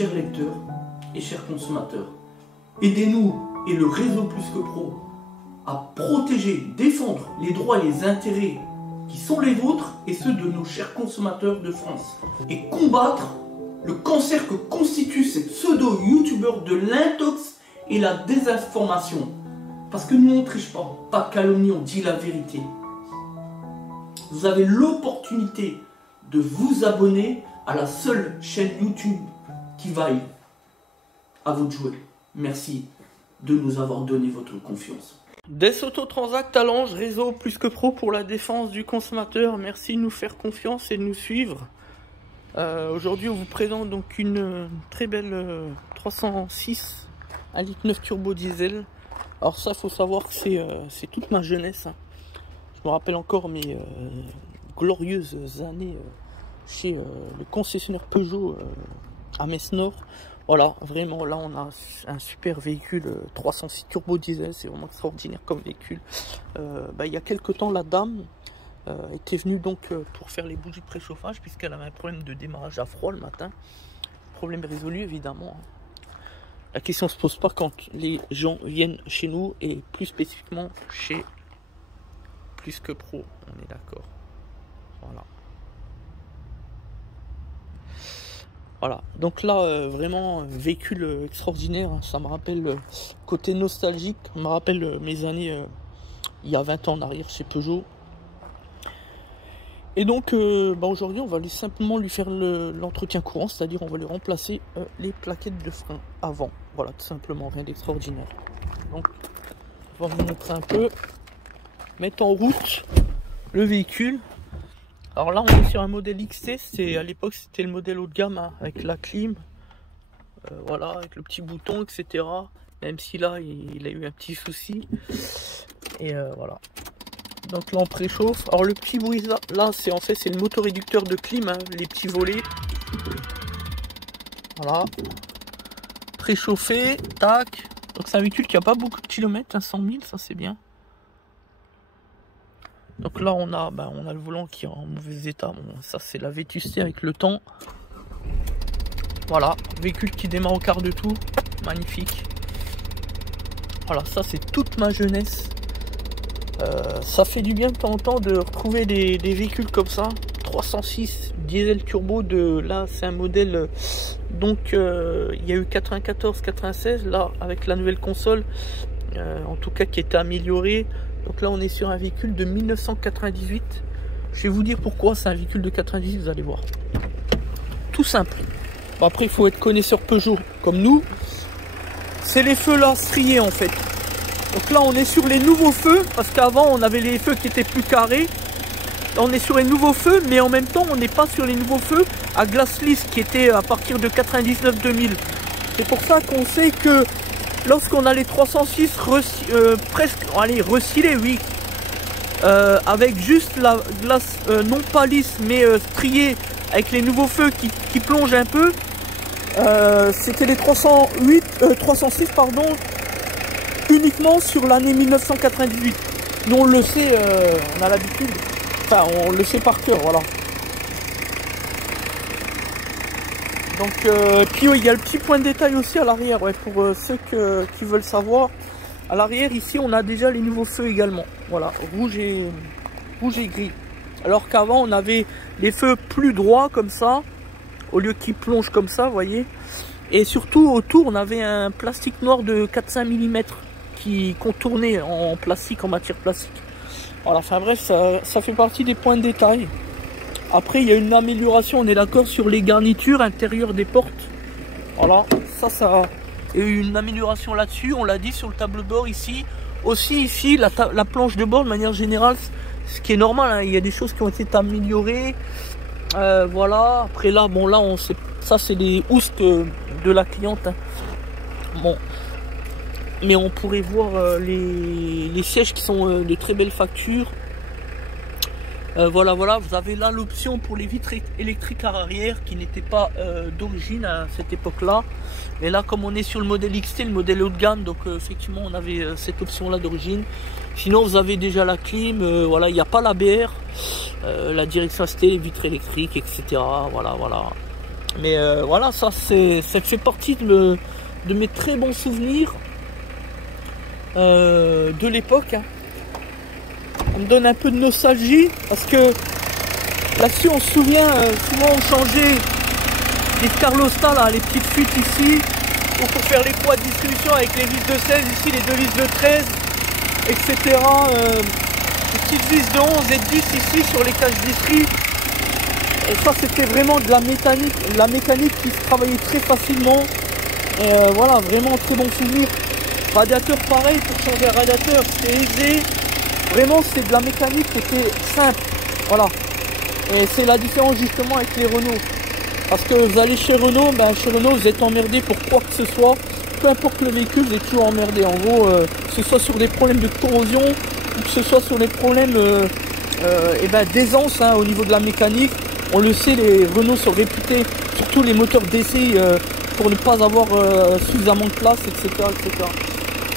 chers lecteurs et chers consommateurs. Aidez-nous et le réseau Plus que Pro à protéger, défendre les droits et les intérêts qui sont les vôtres et ceux de nos chers consommateurs de France. Et combattre le cancer que constitue ces pseudo-youtubeurs de l'intox et la désinformation. Parce que nous on ne triche pas de calomnie, on dit la vérité. Vous avez l'opportunité de vous abonner à la seule chaîne YouTube qui vaille à vous de jouer. Merci de nous avoir donné votre confiance. Des Autotransact Talange, réseau Plus que Pro pour la défense du consommateur. Merci de nous faire confiance et de nous suivre. Aujourd'hui, on vous présente donc une très belle 306 1,9 litre turbo diesel. Alors ça, faut savoir que c'est toute ma jeunesse. Hein. Je me rappelle encore mes glorieuses années chez le concessionnaire Peugeot à Metz-Nord. Voilà, vraiment, là on a un super véhicule 306 turbo diesel, c'est vraiment extraordinaire comme véhicule. Il y a quelques temps, la dame était venue donc pour faire les bougies de préchauffage, puisqu'elle avait un problème de démarrage à froid le matin. Problème résolu évidemment. La question ne se pose pas quand les gens viennent chez nous, et plus spécifiquement chez Plus que Pro, on est d'accord. Voilà. Voilà, donc là, vraiment, véhicule extraordinaire, hein. Ça me rappelle, côté nostalgique, ça me rappelle mes années, il y a 20 ans en arrière chez Peugeot. Et donc, aujourd'hui, on va simplement lui faire l'entretien courant, c'est-à-dire on va lui remplacer les plaquettes de frein avant. Voilà, tout simplement, rien d'extraordinaire. Donc, on va vous montrer un peu, mettre en route le véhicule. Alors là, on est sur un modèle XT, à l'époque c'était le modèle haut de gamme, hein, avec la clim, voilà, avec le petit bouton, etc. Même si là, il a eu un petit souci. Et voilà. Donc là, on préchauffe. Alors le petit bruit là, c'est en fait c'est le motoréducteur de clim, hein, les petits volets. Voilà. Préchauffé, tac. Donc c'est un véhicule qui a pas beaucoup de kilomètres, hein, 100 000, ça c'est bien. Donc là on a le volant qui est en mauvais état, bon, ça c'est la vétusté avec le temps. Voilà, véhicule qui démarre au quart de tour, magnifique. Voilà, ça c'est toute ma jeunesse. Ça fait du bien de temps en temps de retrouver des véhicules comme ça. 306 diesel turbo, là c'est un modèle, donc il y a eu 94, 96, là avec la nouvelle console, en tout cas qui était améliorée. Donc là on est sur un véhicule de 1998. Je vais vous dire pourquoi c'est un véhicule de 98, vous allez voir. Tout simple. Bon, après il faut être connaisseur Peugeot comme nous. C'est les feux là striés en fait. Donc là on est sur les nouveaux feux, parce qu'avant on avait les feux qui étaient plus carrés. Là on est sur les nouveaux feux, mais en même temps on n'est pas sur les nouveaux feux à glaceless qui étaient à partir de 99-2000. C'est pour ça qu'on sait que lorsqu'on a les 306 presque, allez, recyclés, oui, avec juste la glace non pas lisse mais striée, avec les nouveaux feux qui plongent un peu, c'était les 306 pardon, uniquement sur l'année 1998. Nous on le sait, on a l'habitude, enfin on le sait par cœur, voilà. Donc, puis il y a le petit point de détail aussi à l'arrière, ouais, pour ceux qui veulent savoir. À l'arrière, ici, on a déjà les nouveaux feux également. Voilà, rouge et gris. Alors qu'avant, on avait les feux plus droits comme ça, au lieu qu'ils plongent comme ça, vous voyez. Et surtout, autour, on avait un plastique noir de 4-5 mm qui contournait en plastique, en matière plastique. Voilà, enfin bref, ça fait partie des points de détail. Après, il y a une amélioration, on est d'accord, sur les garnitures intérieures des portes. Voilà, ça il y a eu une amélioration là-dessus, on l'a dit sur le tableau de bord ici. Aussi ici, la planche de bord de manière générale, ce qui est normal, hein, il y a des choses qui ont été améliorées. Voilà, après là, bon là, on sait, ça c'est les housses de la cliente. Hein. Bon, mais on pourrait voir les sièges qui sont de très belles factures. Voilà, vous avez là l'option pour les vitres électriques à arrière qui n'était pas d'origine à cette époque-là. Mais là, comme on est sur le modèle XT, le modèle haut de gamme, donc effectivement, on avait cette option-là d'origine. Sinon, vous avez déjà la clim, voilà, il n'y a pas l'ABR, la direction assistée, les vitres électriques, etc. Voilà. Mais voilà, ça fait partie de mes très bons souvenirs de l'époque. Hein. Ça me donne un peu de nostalgie parce que là-dessus on se souvient, souvent on changeait les Carlosta là, les petites fuites ici, ou pour faire les poids de distribution avec les vis de 16 ici, les deux vis de 13, etc. Les petites vis de 11 et de 10 ici sur les cages d'istrie. Et ça c'était vraiment de la mécanique qui se travaillait très facilement. Et voilà, vraiment très bon souvenir. Radiateur pareil, pour changer un radiateur c'était aisé. Vraiment c'est de la mécanique qui était simple. Voilà. Et c'est la différence justement avec les Renault. Parce que vous allez chez Renault, chez Renault vous êtes emmerdé pour quoi que ce soit. Peu importe le véhicule, vous êtes toujours emmerdé. En gros, que ce soit sur des problèmes de corrosion ou que ce soit sur des problèmes d'aisance au niveau de la mécanique. On le sait, les Renault sont réputés, surtout les moteurs d'essai, pour ne pas avoir suffisamment de place, etc., etc.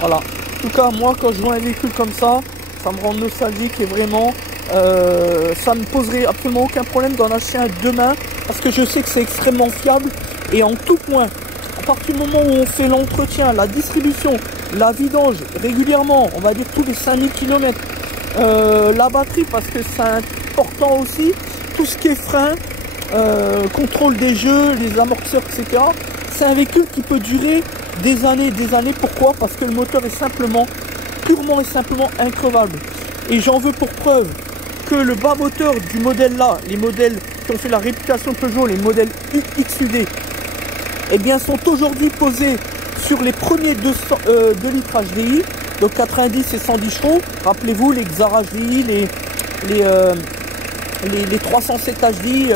Voilà. En tout cas, moi, quand je vois un véhicule comme ça me rend nostalgique et vraiment, ça me poserait absolument aucun problème d'en acheter un demain parce que je sais que c'est extrêmement fiable et en tout point. À partir du moment où on fait l'entretien, la distribution, la vidange régulièrement, on va dire tous les 5000 km, la batterie parce que c'est important aussi, tout ce qui est frein, contrôle des jeux, les amortisseurs, etc. C'est un véhicule qui peut durer des années et des années. Pourquoi? Parce que le moteur est purement et simplement increvable. Et j'en veux pour preuve que le bas moteur du modèle là, les modèles qui ont fait la réputation Peugeot, les modèles XUD, eh bien sont aujourd'hui posés sur les premiers 2 litres HDI, donc 90 et 110 chevaux. Rappelez-vous les Xara HDI, les 307 HDI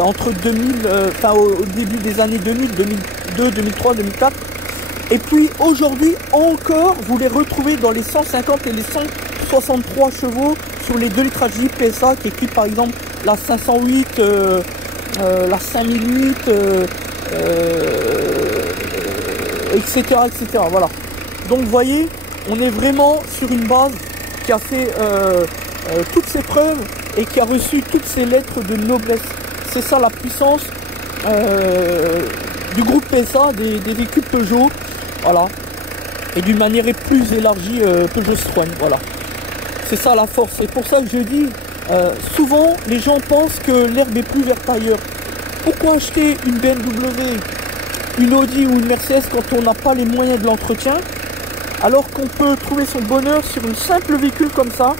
entre 2000, au début des années 2000, 2002, 2003, 2004. Et puis aujourd'hui encore, vous les retrouvez dans les 150 et les 163 chevaux sur les 2 litres HDI PSA qui équipent par exemple la 508, la 5008, etc., etc. Voilà. Donc vous voyez, on est vraiment sur une base qui a fait toutes ses preuves et qui a reçu toutes ses lettres de noblesse. C'est ça la puissance du groupe PSA, des véhicules Peugeot. Voilà. Et d'une manière plus élargie Peugeot Citroën. Voilà. C'est ça la force. Et pour ça que je dis, souvent les gens pensent que l'herbe est plus verte ailleurs. Pourquoi acheter une BMW, une Audi ou une Mercedes quand on n'a pas les moyens de l'entretien, alors qu'on peut trouver son bonheur sur un simple véhicule comme ça,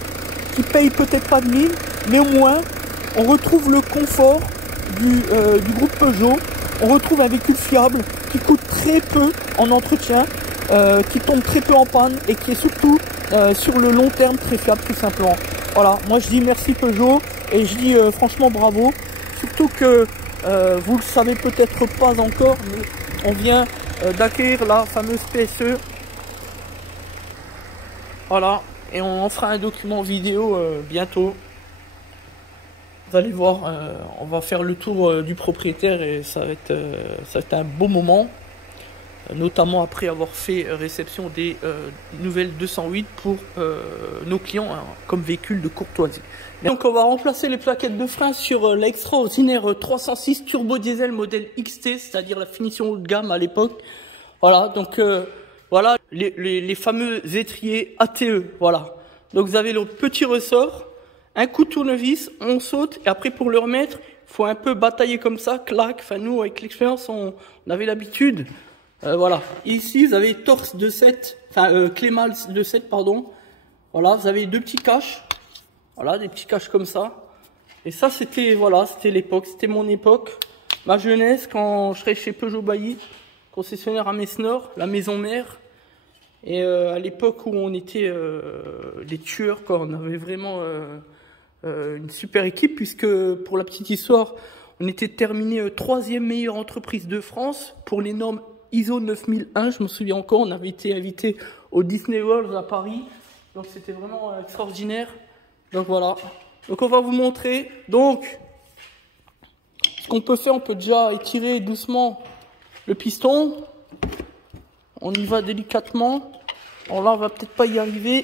qui paye peut-être pas de mine, mais au moins on retrouve le confort du groupe Peugeot. On retrouve un véhicule fiable qui coûte très peu en entretien, qui tombe très peu en panne et qui est surtout sur le long terme très fiable tout simplement. Voilà, moi je dis merci Peugeot et je dis franchement bravo. Surtout que vous le savez peut-être pas encore, mais on vient d'acquérir la fameuse PSE. Voilà, et on en fera un document vidéo bientôt. Vous allez voir, on va faire le tour du propriétaire et ça va être un beau moment, notamment après avoir fait réception des nouvelles 208 pour nos clients comme véhicule de courtoisie. Donc on va remplacer les plaquettes de frein sur l'extraordinaire 306 turbo diesel modèle XT, c'est-à-dire la finition haut de gamme à l'époque. Voilà, donc voilà les fameux étriers ATE. Voilà, donc vous avez le petit ressort. Un coup de tournevis, on saute, et après pour le remettre, il faut un peu batailler comme ça, clac. Enfin nous, avec l'expérience, on avait l'habitude. Voilà. Ici, vous avez torse de 7, clé mal de 7, pardon. Voilà, vous avez 2 petits caches. Voilà, des petits caches comme ça. Et ça, c'était, voilà, c'était l'époque, c'était mon époque. Ma jeunesse, quand je serais chez Peugeot Bailly, concessionnaire à Mesnor, la maison mère. Et à l'époque où on était des tueurs, quoi, on avait vraiment... une super équipe puisque pour la petite histoire on était terminé 3e meilleure entreprise de France pour les normes ISO 9001. Je me souviens encore, on avait été invité au Disney World à Paris, donc c'était vraiment extraordinaire. Donc voilà, donc on va vous montrer donc ce qu'on peut faire. On peut déjà étirer doucement le piston, on y va délicatement. Alors là on va peut-être pas y arriver,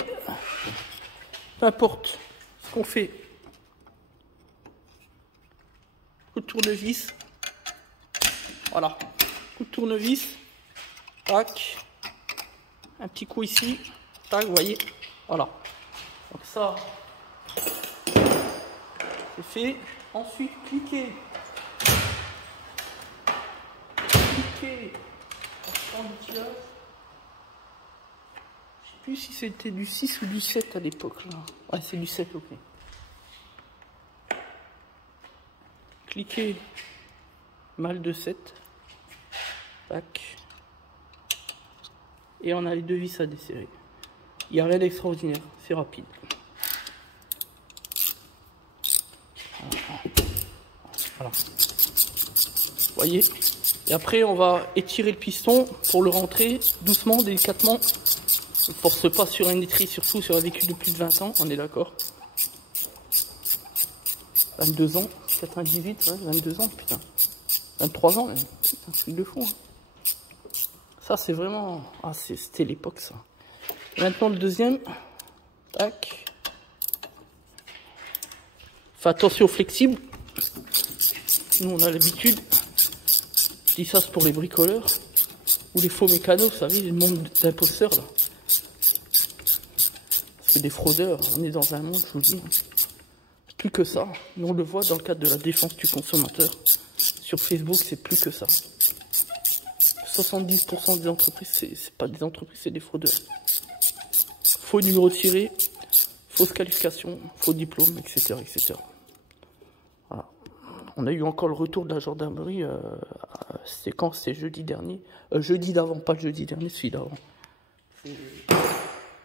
peu importe ce qu'on fait. Coup de tournevis. Voilà. Coup de tournevis. Tac. Un petit coup ici. Tac, vous voyez. Voilà. Donc ça, c'est fait. Ensuite, cliquez. Cliquez. On tirage. Je sais plus si c'était du 6 ou du 7 à l'époque là. Ouais, c'est du 7, ok. Cliquez. Mal de 7. Tac. Et on a les deux vis à desserrer. Il n'y a rien d'extraordinaire, c'est rapide. Voilà. Vous voyez? Et après, on va étirer le piston pour le rentrer doucement, délicatement. Ne force pas sur un étri, surtout sur un véhicule de plus de 20 ans, on est d'accord. 22 ans, 98, ouais, 22 ans, putain. 23 ans, c'est un truc de fou. Hein. Ça, c'est vraiment... Ah, c'était l'époque, ça. Et maintenant, le deuxième. Tac. Fais attention au flexible. Nous, on a l'habitude. Je dis ça, c'est pour les bricoleurs. Ou les faux mécanos, vous savez, le monde d'imposteurs, là. Parce que des fraudeurs, on est dans un monde, je vous dis. Plus que ça. Nous, on le voit dans le cadre de la défense du consommateur. Sur Facebook, c'est plus que ça. 70% des entreprises, c'est pas des entreprises, c'est des fraudeurs. Faux numéro tiré, fausse qualification, faux diplôme, etc. etc. Voilà. On a eu encore le retour de la gendarmerie, c'était quand? C'était jeudi dernier. Jeudi d'avant, pas le jeudi dernier, celui d'avant.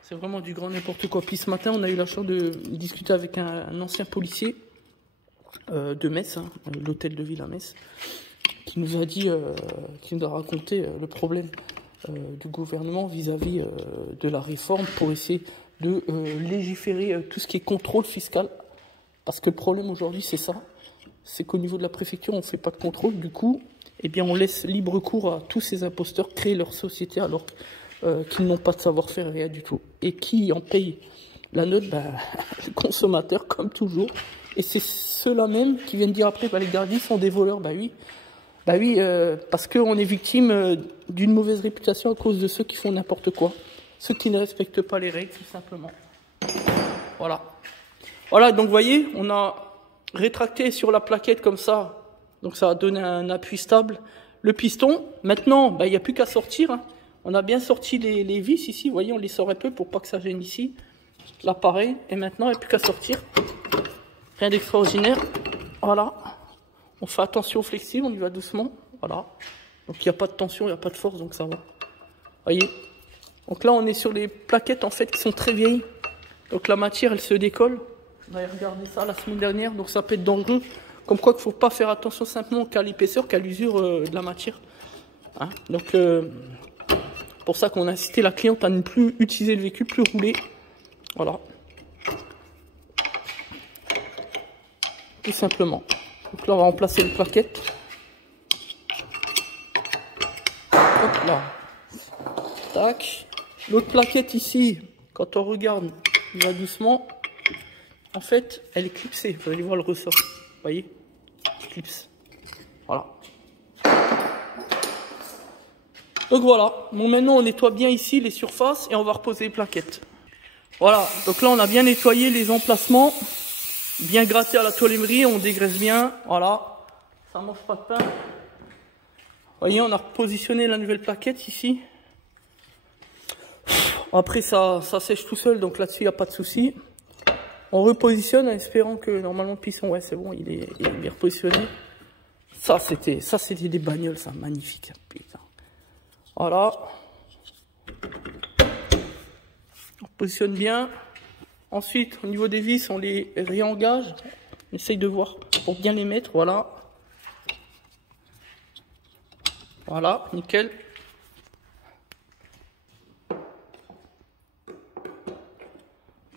C'est vraiment du grand n'importe quoi. Puis ce matin, on a eu la chance de discuter avec un ancien policier de Metz, hein, l'hôtel de ville à Metz, qui nous a dit, qui nous a raconté le problème du gouvernement vis-à-vis de la réforme pour essayer de légiférer tout ce qui est contrôle fiscal. Parce que le problème aujourd'hui, c'est ça. C'est qu'au niveau de la préfecture, on ne fait pas de contrôle. Du coup, eh bien, on laisse libre cours à tous ces imposteurs créer leur société alors qu'ils n'ont pas de savoir-faire, rien du tout. Et qui en paye la note? Le consommateur, comme toujours. Et c'est ceux-là même qui viennent dire après, les gardiens sont des voleurs. Oui, parce qu'on est victime d'une mauvaise réputation à cause de ceux qui font n'importe quoi. Ceux qui ne respectent pas les règles, tout simplement. Voilà. Voilà, donc vous voyez, on a rétracté sur la plaquette comme ça. Donc ça a donné un appui stable. Le piston, maintenant, il n'y a plus qu'à sortir. Hein. On a bien sorti les vis ici. Vous voyez, on les sort un peu pour pas que ça gêne ici. Là, pareil. Et maintenant, il n'y a plus qu'à sortir. Rien d'extraordinaire. Voilà. On fait attention au flexible, on y va doucement. Voilà. Donc il n'y a pas de tension, il n'y a pas de force, donc ça va. Voyez. Donc là, on est sur les plaquettes en fait qui sont très vieilles. Donc la matière, elle se décolle. On avait regardé ça la semaine dernière, donc ça peut être dangereux. Comme quoi qu'il ne faut pas faire attention simplement qu'à l'épaisseur, qu'à l'usure de la matière. Hein. Donc pour ça qu'on a incité la cliente à ne plus utiliser le véhicule, plus rouler. Voilà. Tout simplement. Donc là, on va remplacer les plaquettes. Hop là. Tac. L'autre plaquette ici, quand on regarde, il va doucement. En fait, elle est clipsée. Vous allez voir le ressort. Vous voyez? Clipse. Voilà. Donc voilà. Bon, maintenant, on nettoie bien ici les surfaces et on va reposer les plaquettes. Voilà. Donc là, on a bien nettoyé les emplacements. Bien gratté à la tôlerie, on dégraisse bien, voilà, ça mange pas de pain. Vous voyez, on a repositionné la nouvelle plaquette ici. Après, ça sèche tout seul, donc là-dessus, il n'y a pas de souci. On repositionne en espérant que normalement le piston, ouais, c'est bon, il est bien repositionné. Ça, c'était des bagnoles, ça, magnifique, putain. Voilà. On positionne bien. Ensuite, au niveau des vis, on les réengage. On essaye de voir pour bien les mettre. Voilà. Voilà, nickel.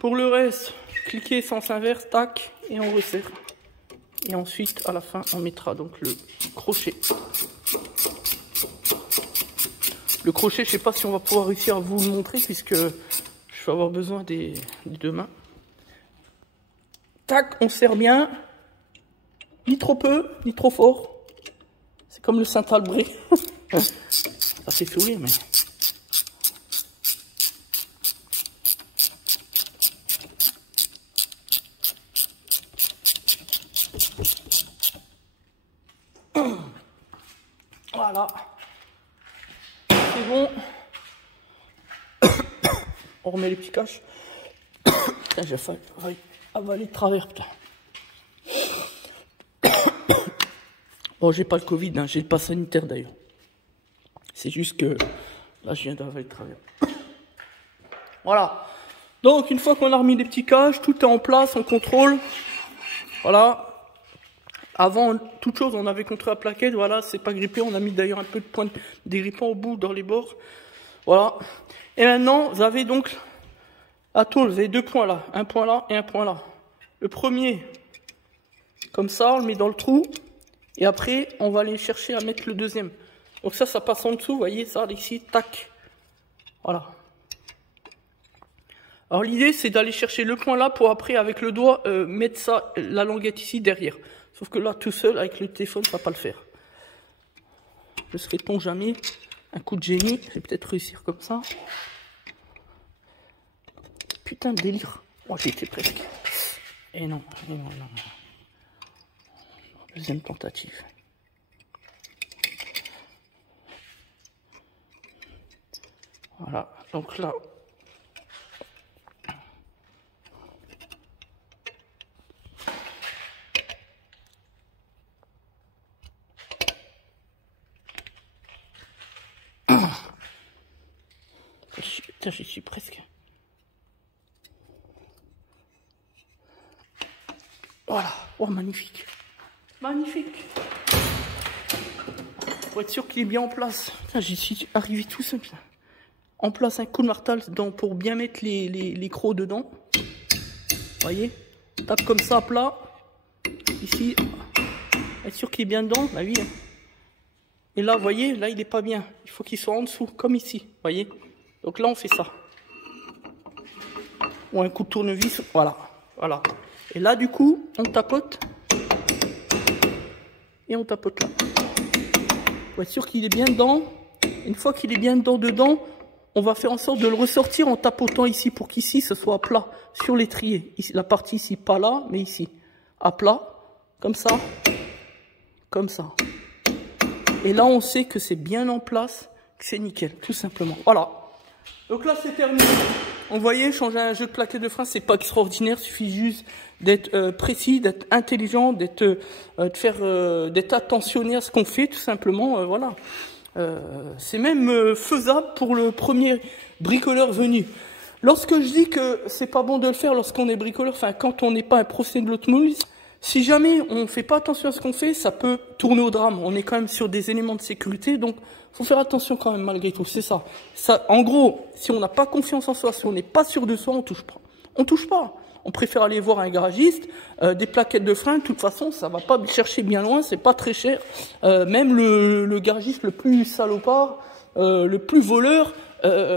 Pour le reste, cliquez sens inverse, tac, et on resserre. Et ensuite, à la fin, on mettra donc le crochet. Le crochet, je ne sais pas si on va pouvoir réussir à vous le montrer puisque je vais avoir besoin des deux mains. Tac, on serre bien. Ni trop peu, ni trop fort. C'est comme le Saint-Albré. Ça fait sourire, mais... Voilà. C'est bon. On remet les petits caches. Putain, j'ai failli avaler de travers, putain. Bon, j'ai pas le Covid, hein, j'ai le pass sanitaire d'ailleurs. C'est juste que là, je viens d'avaler de travers. Voilà. Donc, une fois qu'on a remis les petits caches, tout est en place, on contrôle. Voilà. Avant toute chose, on avait contrôlé la plaquette. Voilà, c'est pas grippé. On a mis d'ailleurs un peu de pointe dégrippant au bout, dans les bords. Voilà. Et maintenant, vous avez donc la tôle. Vous avez deux points là. Un point là et un point là. Le premier, comme ça, on le met dans le trou. Et après, on va aller chercher à mettre le deuxième. Donc ça passe en dessous. Vous voyez ça, ici, tac. Voilà. Alors l'idée, c'est d'aller chercher le point là pour après, avec le doigt, mettre ça, la languette ici, derrière. Sauf que là, tout seul, avec le téléphone, ça va pas le faire. Je serai-t-on jamais un coup de génie. Je vais peut-être réussir comme ça. Putain de délire. Oh, j'y étais presque. Et non, non, non, non. Deuxième tentative. Voilà, donc là... Putain, j'y suis presque. Voilà. Oh, magnifique. Magnifique. Pour être sûr qu'il est bien en place. Putain, j'y suis arrivé tout seul. En place, un coup de marteau pour bien mettre les crocs dedans. Voyez. Tape comme ça à plat. Ici. Être sûr qu'il est bien dedans. Bah oui. Et là, vous voyez, là, il n'est pas bien. Il faut qu'il soit en dessous, comme ici. Voyez. Donc là, on fait ça. Ou un coup de tournevis, voilà. Voilà. Et là, du coup, on tapote. Et on tapote là. Pour être sûr qu'il est bien dedans. Une fois qu'il est bien dedans, on va faire en sorte de le ressortir en tapotant ici pour qu'ici, ce soit à plat sur l'étrier. Ici, la partie ici, pas là, mais ici. À plat, comme ça. Comme ça. Et là, on sait que c'est bien en place, que c'est nickel, tout simplement. Voilà. Donc là, c'est terminé. On voyait, changer un jeu de plaquettes de frein, c'est pas extraordinaire. Il suffit juste d'être précis, d'être intelligent, d'être attentionné à ce qu'on fait, tout simplement. Voilà. C'est même faisable pour le premier bricoleur venu. Lorsque je dis que c'est pas bon de le faire lorsqu'on est bricoleur, enfin quand on n'est pas un professionnel de l'automobile, si jamais on ne fait pas attention à ce qu'on fait, ça peut tourner au drame. On est quand même sur des éléments de sécurité, donc faut faire attention quand même malgré tout. C'est ça. En gros, si on n'a pas confiance en soi, si on n'est pas sûr de soi, on touche pas. On touche pas. On préfère aller voir un garagiste, des plaquettes de frein. De toute façon, ça va pas chercher bien loin, c'est pas très cher. Même le garagiste le plus salopard, le plus voleur,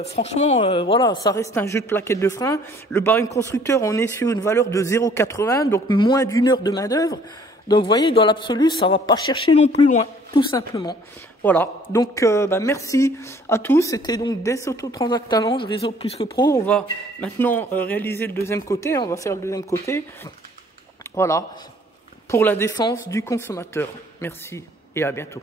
franchement, voilà, ça reste un jeu de plaquettes de frein. Le barème constructeur, on est sur une valeur de 0,80, donc moins d'1 heure de main d'œuvre. Donc, vous voyez, dans l'absolu, ça va pas chercher non plus loin, tout simplement. Voilà. Donc, merci à tous. C'était donc des Autotransact Talange, réseau plus que pro. On va maintenant réaliser le deuxième côté. On va faire le deuxième côté. Voilà. Pour la défense du consommateur. Merci et à bientôt.